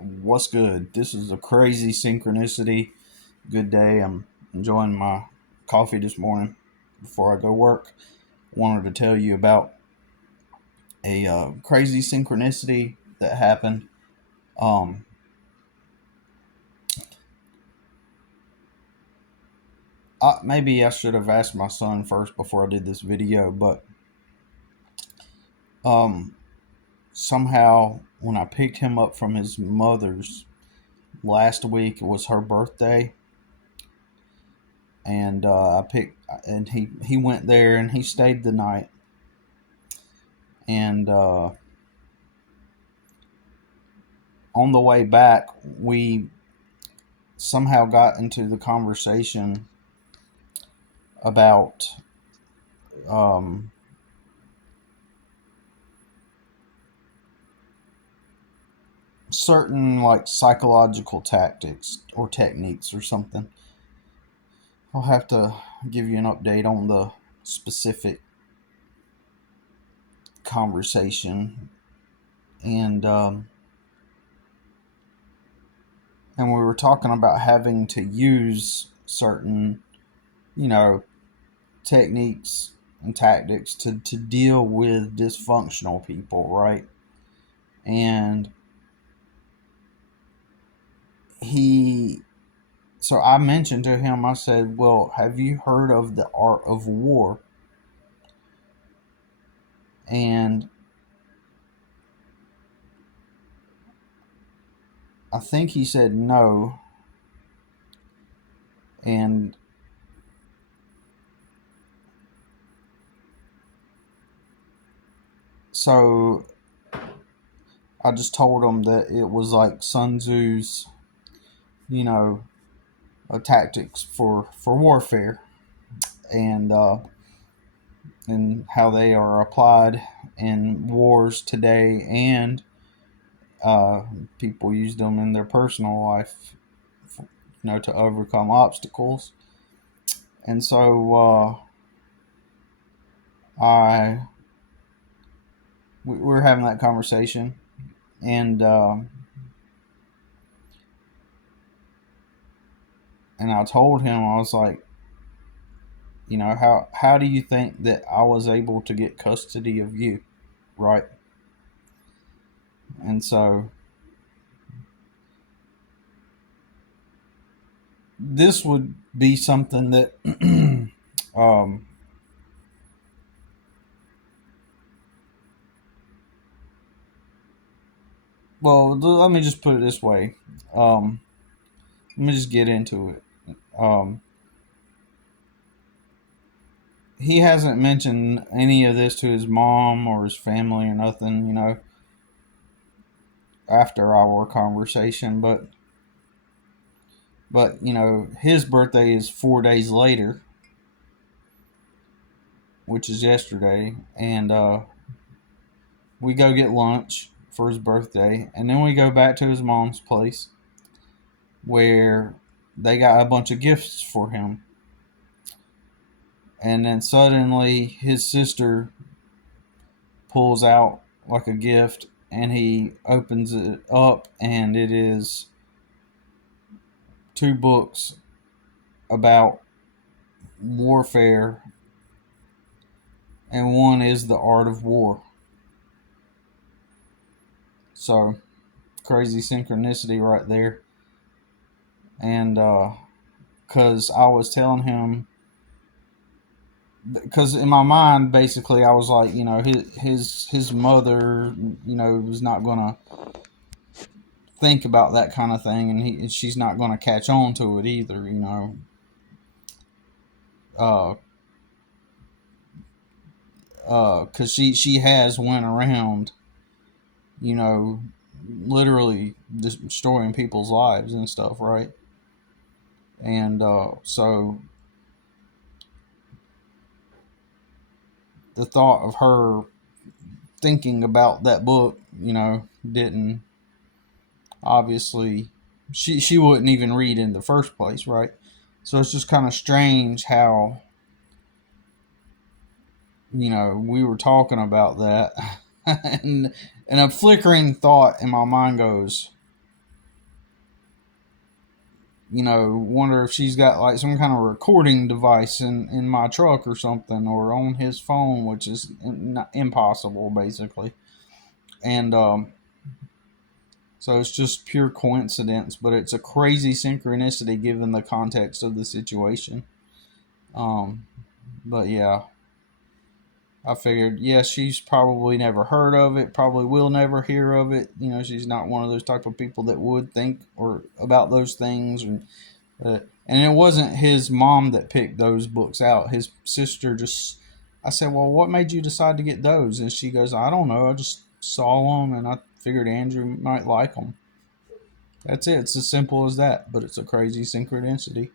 What's good? This is a crazy synchronicity. Good day. I'm enjoying my coffee this morning before I go work. Wanted to tell you about a crazy synchronicity that happened. Um, Maybe I should have asked my son first before I did this video, but um, somehow when I picked him up from his mother's last week, it was her birthday, and he went there and he stayed the night, and on the way back, we somehow got into the conversation about um, certain like psychological tactics or techniques or something. I'll have to give you an update on the specific conversation, and and we were talking about having to use certain, you know, techniques and tactics to deal with dysfunctional people, right? And he so I mentioned to him, I said, well, have you heard of the art of war? And I think he said no. And so I just told him that it was like Sun Tzu's, you know, tactics for warfare, and and how they are applied in wars today, and uh, people use them in their personal life, to overcome obstacles. And so I we were having that conversation, and and I told him, I was like, how do you think that I was able to get custody of you, right? And so this would be something that um, well, let me just put it this way. Let me just get into it. He hasn't mentioned any of this to his mom or his family or nothing, after our conversation, but his birthday is 4 days later, which is yesterday, and we go get lunch for his birthday, and then we go back to his mom's place where they got a bunch of gifts for him. And then suddenly his sister pulls out like a gift, and he opens it up, and it is two books about warfare, and one is The Art of War. So crazy synchronicity right there. And because I was telling him, because in my mind, basically, I was like, his mother, was not gonna think about that kind of thing, and she's not gonna catch on to it either, because she has went around, you know, literally destroying people's lives and stuff, right? And so the thought of her thinking about that book, didn't obviously she wouldn't even read in the first place, right? So it's just kind of strange how we were talking about that, and a flickering thought in my mind goes, wonder if she's got like some kind of recording device in my truck or something, or on his phone, which is impossible, basically. And so it's just pure coincidence, but it's a crazy synchronicity given the context of the situation. Um, but yeah, I figured, yeah, she's probably never heard of it, probably will never hear of it. She's not one of those type of people that would think or about those things. And it wasn't his mom that picked those books out. His sister just, I said, well, what made you decide to get those? And she goes, I don't know. I just saw them and I figured Andrew might like them. That's it. It's as simple as that, but it's a crazy synchronicity.